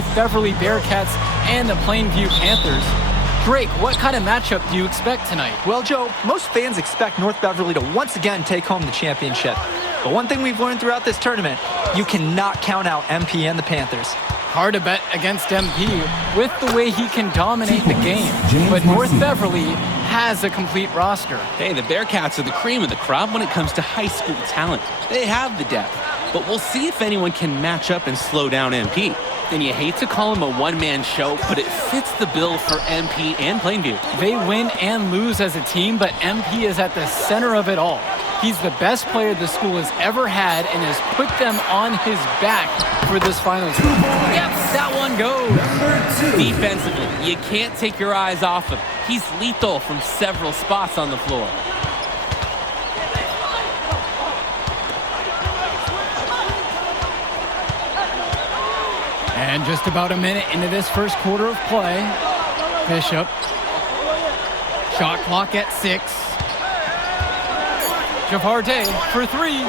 North Beverly Bearcats and the Plainview Panthers. Drake, what kind of matchup do you expect tonight? Well, Joe, most fans expect North Beverly to once again take home the championship. But one thing we've learned throughout this tournament, you cannot count out MP and the Panthers. Hard to bet against MP with the way he can dominate the game. But North Beverly has a complete roster. Hey, the Bearcats are the cream of the crop when it comes to high school talent. They have the depth, but we'll see if anyone can match up and slow down MP. And you hate to call him a one-man show, but it fits the bill for MP and Plainview. They win and lose as a team, but MP is at the center of it all. He's the best player the school has ever had and has put them on his back for this finals. Yep, that one goes. Defensively, you can't take your eyes off him. He's lethal from several spots on the floor. And just about a minute into this first quarter of play, Bishop. Shot clock at 6. Javarde for 3.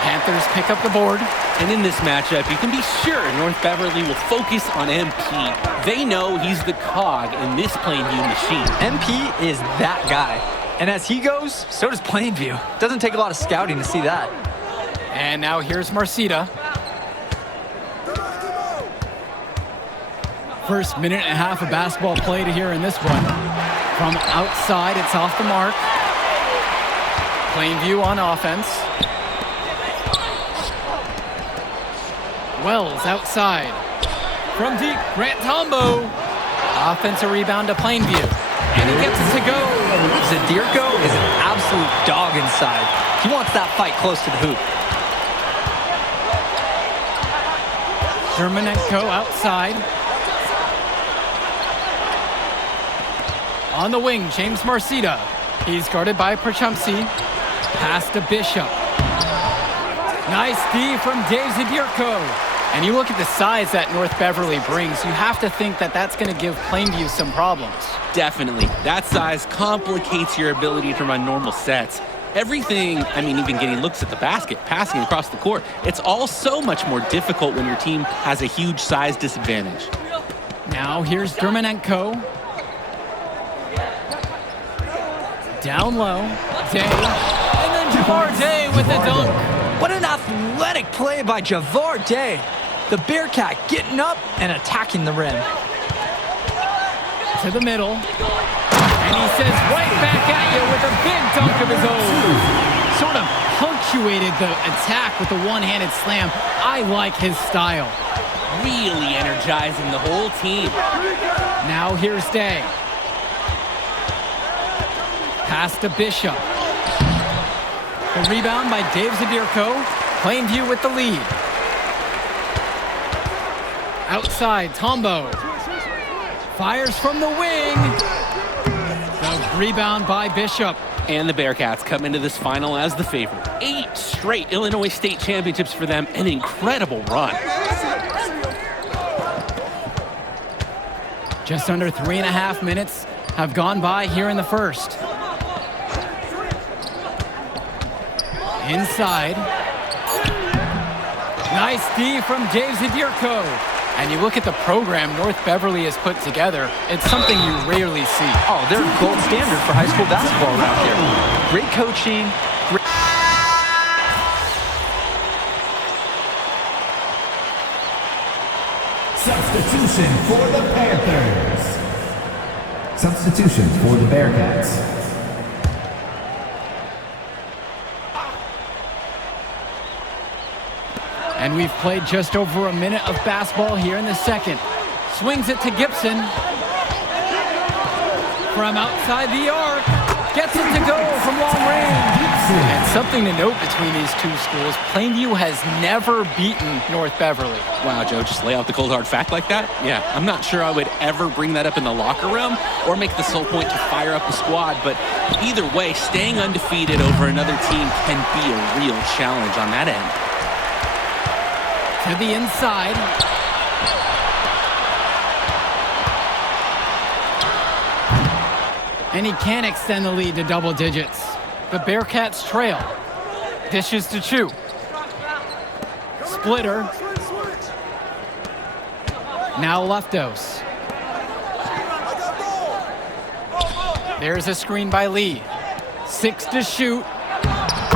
Panthers pick up the board. And in this matchup, you can be sure North Beverly will focus on MP. They know he's the cog in this Plainview machine. MP is that guy. And as he goes, so does Plainview. Doesn't take a lot of scouting to see that. And now here's Marcita. First minute and a half of basketball played here in this one. From outside, it's off the mark. Plainview on offense. Wells outside. From deep, Grant Tombo. Offensive rebound to Plainview. And he gets it to go. Zadirko is an absolute dog inside. He wants that fight close to the hoop. Dermanenko outside. On the wing, James Marcita. He's guarded by Perchumsey. Pass to Bishop. Nice D from Dave Zadirko. And you look at the size that North Beverly brings, you have to think that that's going to give Plainview some problems. Definitely. That size complicates your ability to run normal sets. Everything, even getting looks at the basket, passing across the court, it's all so much more difficult when your team has a huge size disadvantage. Now here's Dermanenko. Down low, Day, and then Javar Day with the dunk. What an athletic play by Javar Day. The Bearcat getting up and attacking the rim. To the middle, and he says right back at you with a big dunk of his own. Sort of punctuated the attack with a one-handed slam. I like his style. Really energizing the whole team. Now here's Day. Pass to Bishop. The rebound by Dave Zadirko. Plainview with the lead. Outside, Tombo. Fires from the wing. The rebound by Bishop. And the Bearcats come into this final as the favorite. 8 straight Illinois State championships for them. An incredible run. Just under 3.5 minutes have gone by here in the first. Inside. Nice D from Dave Zadirko. And you look at the program North Beverly has put together, it's something you rarely see. Oh, they're gold standard for high school basketball around here. Great coaching. Substitution for the Panthers. Substitution for the Bearcats. And we've played just over a minute of basketball here in the second. Swings it to Gibson. From outside the arc. Gets it to go from long range. And something to note between these two schools, Plainview has never beaten North Beverly. Wow, Joe, just lay out the cold hard fact like that? Yeah, I'm not sure I would ever bring that up in the locker room or make the sole point to fire up the squad, but either way, staying undefeated over another team can be a real challenge on that end. To the inside. And he can extend the lead to double digits. The Bearcats trail. Dishes to Chu. Splitter. Now Leftos. There's a screen by Lee. 6 to shoot.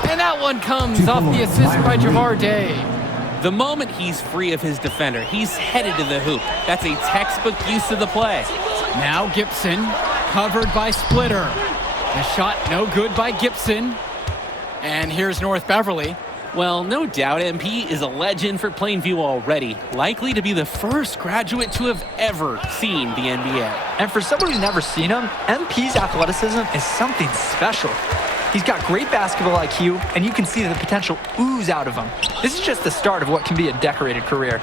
And that one comes off the assist by Javar Day. The moment he's free of his defender, he's headed to the hoop. That's a textbook use of the play. Now Gibson, covered by Splitter. The shot no good by Gibson. And here's North Beverly. Well, no doubt MP is a legend for Plainview already, likely to be the first graduate to have ever seen the NBA. And for someone who's never seen him, MP's athleticism is something special. He's got great basketball IQ, and you can see the potential ooze out of him. This is just the start of what can be a decorated career.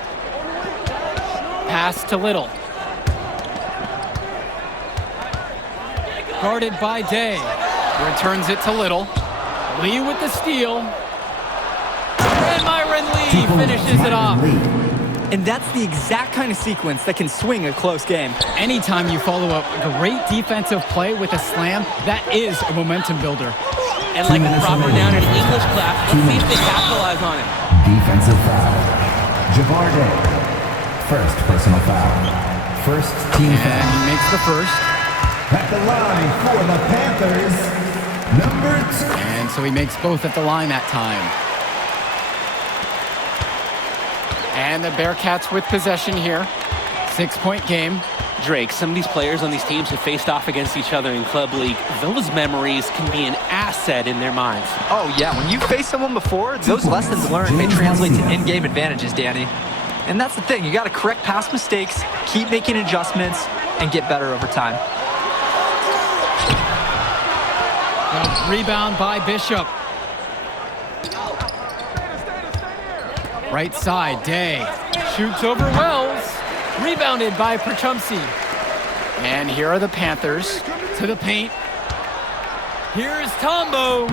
Pass to Little. Guarded by Day. Returns it to Little. Lee with the steal. And Myron Lee finishes it off. And that's the exact kind of sequence that can swing a close game. Anytime you follow up a great defensive play with a slam, that is a momentum builder. And like a proper down in English class, let's see if they capitalize on it. Defensive foul. Javar Day. First personal foul. First team And foul. he makes the first. At the line for the Panthers, number 2. And so he makes both at the line that time. And the Bearcats with possession here. 6-point game. Drake, some of these players on these teams have faced off against each other in Club League. Those memories can be an asset in their minds. Oh yeah, when you've faced someone before, those lessons learned may translate to in-game advantages, Danny. And that's the thing, you gotta correct past mistakes, keep making adjustments, and get better over time. Rebound by Bishop. Right side, Day. Shoots over Wells. Rebounded by Perchumsey. And here are the Panthers to the paint. Here's Tombo.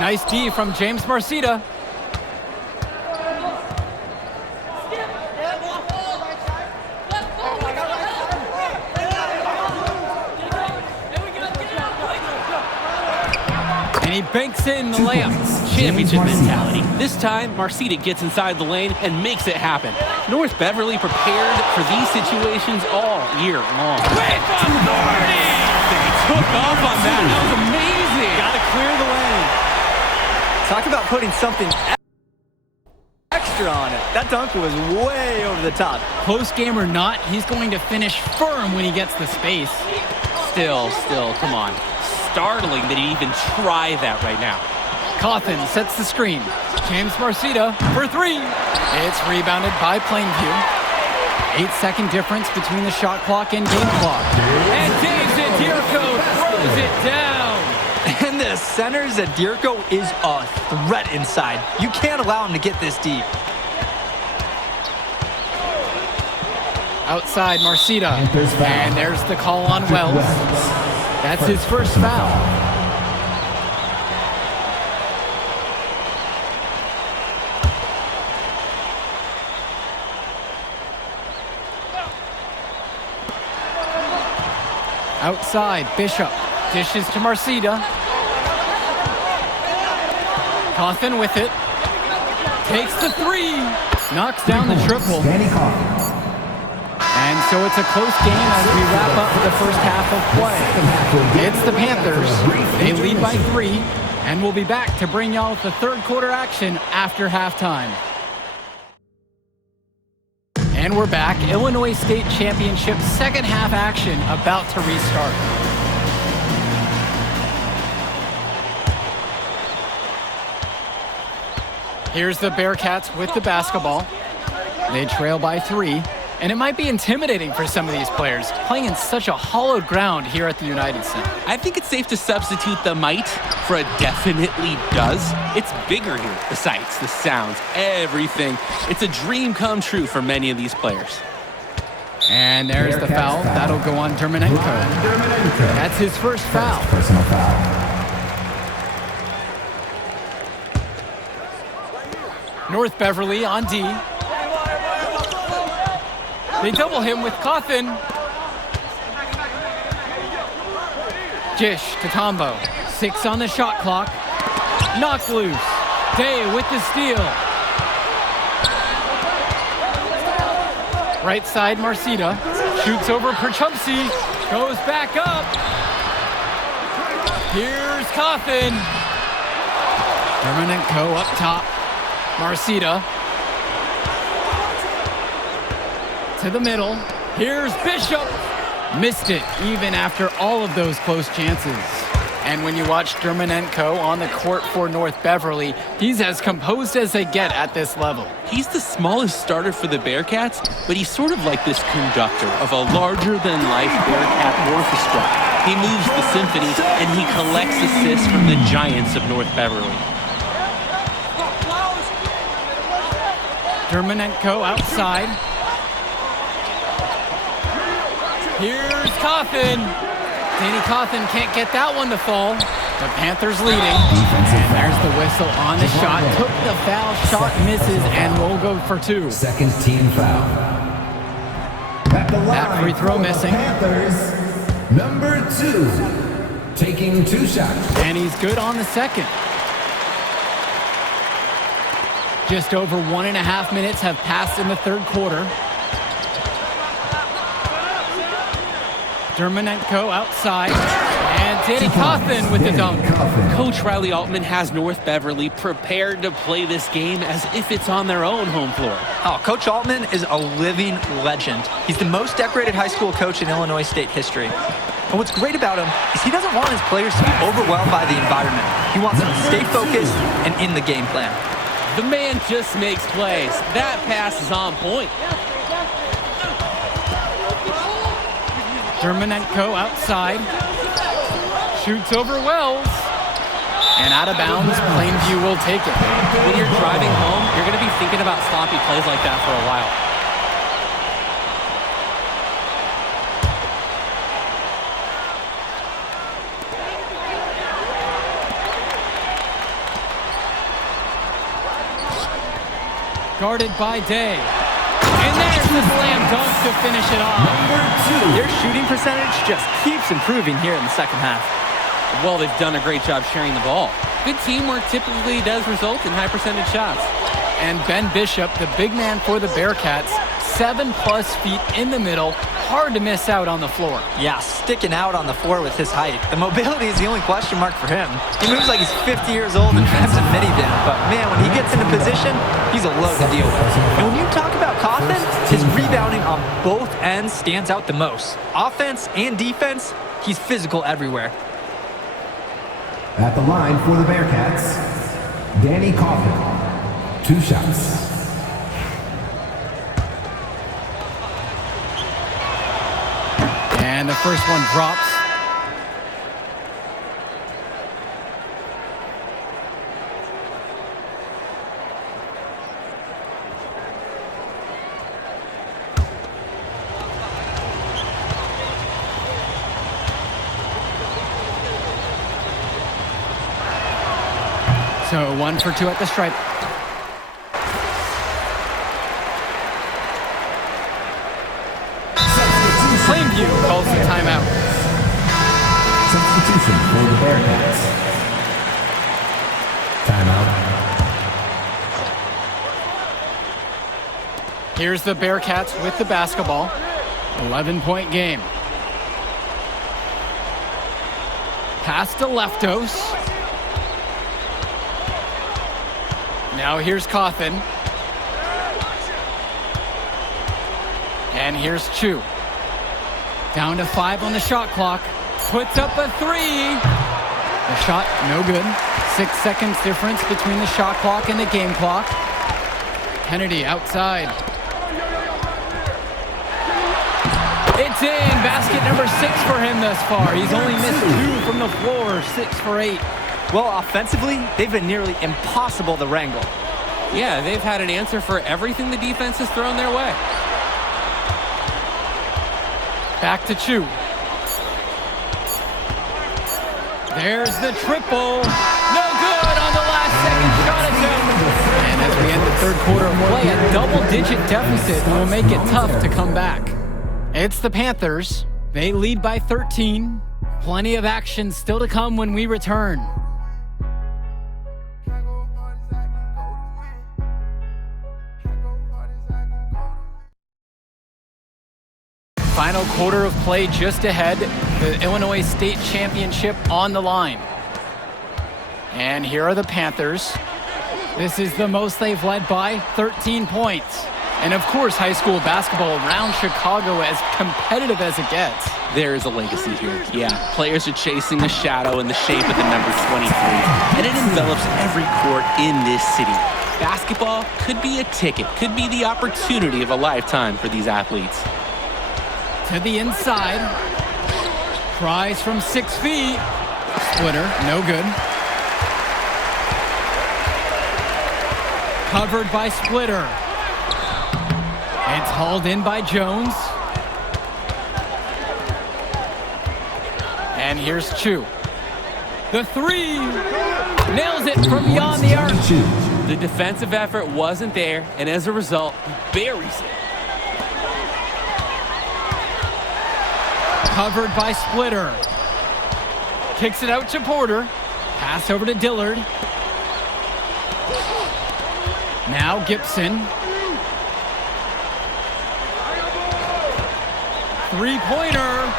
Nice D from James Marcita. And he banks in the layup. Championship mentality. This time, Marcita gets inside the lane and makes it happen. North Beverly prepared for these situations all year long. With authority! They took off on that. That was amazing. Gotta clear the lane. Talk about putting something extra on it. That dunk was way over the top. Post game or not, he's going to finish firm when he gets the space. Still, come on. Startling that he even try that right now. Cawthon sets the screen. James Marcita for 3. It's rebounded by Plainview. 8-second difference between the shot clock and game clock. And Dave Zadirko throws it down. And the center, Zadirko, is a threat inside. You can't allow him to get this deep. Outside Marcita. And there's the call on Wells. That's his first foul. Outside, Bishop dishes to Marcita. Cawthon with it. Takes the 3. Knocks down the triple. Danny Cawthon. And so it's a close game as we wrap up the first half of play. It's the Panthers. They lead by 3. And we'll be back to bring y'all the third quarter action after halftime. And we're back. Illinois State Championship second half action about to restart. Here's the Bearcats with the basketball. They trail by 3. And it might be intimidating for some of these players, playing in such a hollowed ground here at the United Center. I think it's safe to substitute the might for a definitely does. It's bigger here. The sights, the sounds, everything. It's a dream come true for many of these players. And there's the foul. That'll go on Dermonenko. That's his first foul. Personal foul. North Beverly on D. They double him with Cawthon. Jish to Tombo. 6 on the shot clock. Knocked loose. Day with the steal. Right side, Marcida. Shoots over Perchumpsey. Goes back up. Here's Cawthon. Dermonenko up top. Marcida. To the middle. Here's Bishop. Missed it, even after all of those close chances. And when you watch Dermonenko on the court for North Beverly, he's as composed as they get at this level. He's the smallest starter for the Bearcats, but he's sort of like this conductor of a larger-than-life Bearcat orchestra. He moves the symphony, and he collects assists from the giants of North Beverly. Dermonenko outside. Here's Cawthon. Danny Cawthon can't get that one to fall. The Panthers leading. And there's the whistle on the shot. Took the foul, shot misses, and will go for 2. Second team foul. At the line That free throw for the missing. Panthers, number 2, taking 2 shots. And he's good on the second. Just over 1.5 minutes have passed in the third quarter. Dermonenko outside. And Danny Cawthon with the dunk. Coach Riley Altman has North Beverly prepared to play this game as if it's on their own home floor. Oh, Coach Altman is a living legend. He's the most decorated high school coach in Illinois state history. And what's great about him is he doesn't want his players to be overwhelmed by the environment. He wants them to stay focused and in the game plan. The man just makes plays. That pass is on point. Dermonenko outside. Shoots over Wells. And out of bounds, Plainview will take it. When you're driving home, you're going to be thinking about sloppy plays like that for a while. Guarded by Day. And there's the slam dunk to finish it off. Their shooting percentage just keeps improving here in the second half. Well, they've done a great job sharing the ball. Good teamwork typically does result in high percentage shots. And Ben Bishop, the big man for the Bearcats, 7+ feet in the middle, hard to miss out on the floor. Yeah, sticking out on the floor with his height. The mobility is the only question mark for him. He moves like he's 50 years old and drives a minivan, but man, when he gets into position, he's a load to deal with. And when you talk about Cawthon, his rebounding on both ends stands out the most. Offense and defense, he's physical everywhere. At the line for the Bearcats, Danny Cawthon, 2 shots. And the first one drops. So 1 for 2 at the stripe. Plainview calls the timeout. Substitution for the Bearcats. Timeout. Here's the Bearcats with the basketball. 11-point game. Pass to Leftos. Now here's Cawthon. And here's Chu. Down to 5 on the shot clock. Puts up a 3. The shot, no good. 6 seconds difference between the shot clock and the game clock. Kennedy outside. It's in. Basket number 6 for him thus far. He's only missed 2 from the floor. 6 for 8. Well, offensively, they've been nearly impossible to wrangle. Yeah, they've had an answer for everything the defense has thrown their way. Back to Chu. There's the triple. No good on the last second shot attempt. And as we end the third quarter of play, a double-digit deficit will make it tough to come back. It's the Panthers. They lead by 13. Plenty of action still to come when we return. Final quarter of play just ahead. The Illinois State Championship on the line. And here are the Panthers. This is the most they've led by, 13 points. And of course, high school basketball around Chicago as competitive as it gets. There is a legacy here. Yeah, players are chasing a shadow in the shape of the number 23, and it envelops every court in this city. Basketball could be a ticket, could be the opportunity of a lifetime for these athletes. To the inside. Tries from 6 feet. Splitter, no good. Covered by Splitter. It's hauled in by Jones. And here's Chu. The three. Nails it from beyond the arc. The defensive effort wasn't there, and as a result, buries it. Covered by Splitter. Kicks it out to Porter. Pass over to Dillard. Now Gibson. Three-pointer.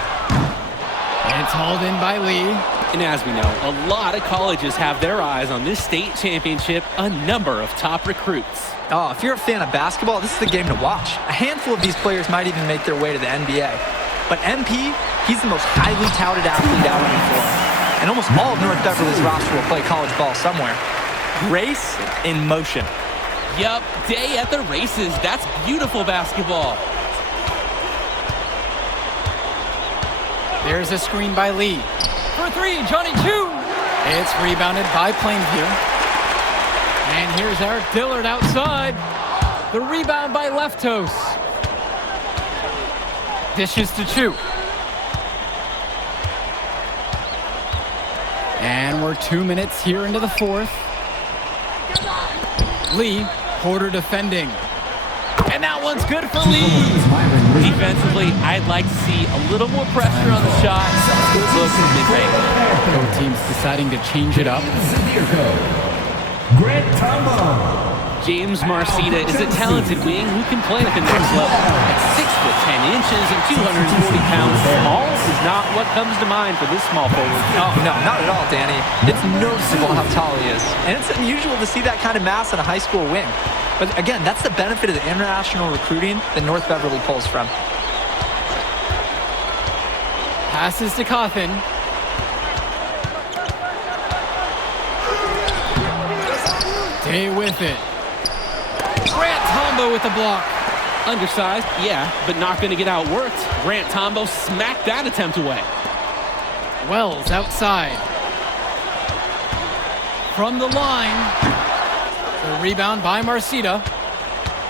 It's hauled in by Lee. And as we know, a lot of colleges have their eyes on this state championship, a number of top recruits. Oh, if you're a fan of basketball, this is the game to watch. A handful of these players might even make their way to the NBA. But MP, he's the most highly touted athlete out on the floor. And almost all of North Beverly's roster will play college ball somewhere. Race in motion. Yup, day at the races. That's beautiful basketball. There's a screen by Lee. For three, Johnny Chu. It's rebounded by Plainview. And here's Eric Dillard outside. The rebound by Leftos. Dishes to Chu. And we're 2 minutes here into the fourth. Lee, Porter defending. And that one's good for Lee. Defensively, I'd like to see a little more pressure on the shot. Good look from mid-range. Both teams deciding to change it up. Grant Tombo. James Marcita is a talented wing who can play at the next level. At 6'10" and 240 pounds, small is not what comes to mind for this small forward. Oh, no, not at all, Danny. It's noticeable how tall he is. And it's unusual to see that kind of mass on a high school wing. But again, that's the benefit of the international recruiting that North Beverly pulls from. Passes to Cawthon. Day with it. Grant Tombo with the block. Undersized, yeah, but not going to get outworked. Grant Tombo smacked that attempt away. Wells outside. From the line. The rebound by Marcita.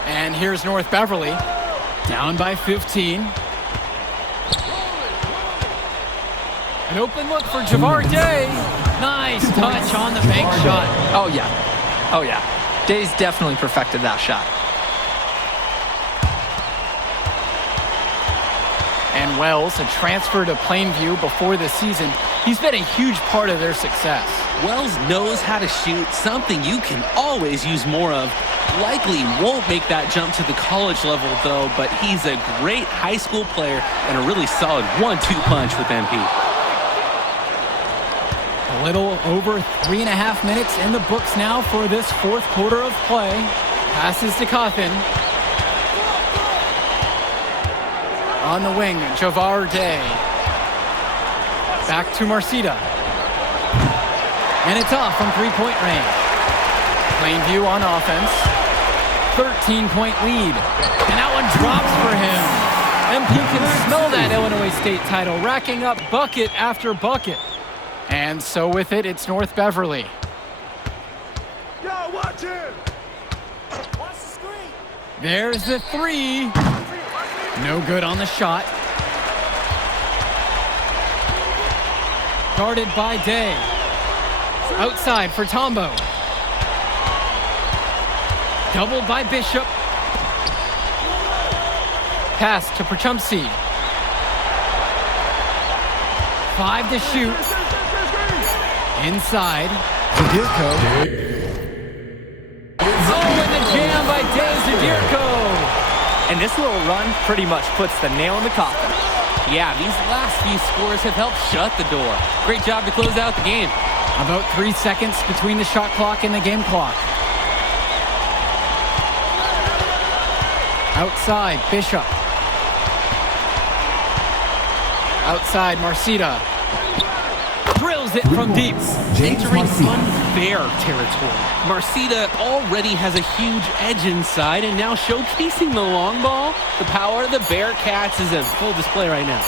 And here's North Beverly. Down by 15. An open look for Javar Day. Nice touch on the bank shot. Oh, yeah. Oh, yeah. Day's definitely perfected that shot. And Wells, a transfer to Plainview before the season, he's been a huge part of their success. Wells knows how to shoot, something you can always use more of. Likely won't make that jump to the college level, though, but he's a great high school player and a really solid 1-2 punch with MP. A little over 3.5 minutes in the books now for this fourth quarter of play. Passes to Cawthon. On the wing, Javar Day. Back to Marcita. And it's off from three-point range. Plainview on offense. 13-point lead. And that one drops for him. MP can smell that Illinois State title, racking up bucket after bucket. And so with it, it's North Beverly. Yo, watch it! Watch the screen. There's the three. No good on the shot. Guarded by Day. Outside for Tombo. Doubled by Bishop. Pass to Perchumsey. 5 to shoot. Inside. Zadirko. Oh, and the jam by Day Zadirko. And this little run pretty much puts the nail in the coffin. Yeah, these last few scores have helped shut the door. Great job to close out the game. About 3 seconds between the shot clock and the game clock. Outside, Bishop. Outside, Marcita. Drills it from deep. James Entering Marcita. unfair territory. Marcita already has a huge edge inside, and now showcasing the long ball. The power of the Bearcats is in full display right now.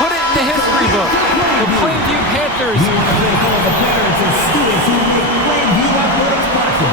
Put it in the history book. The Plainview Panthers Here to play for the Parents is Stuart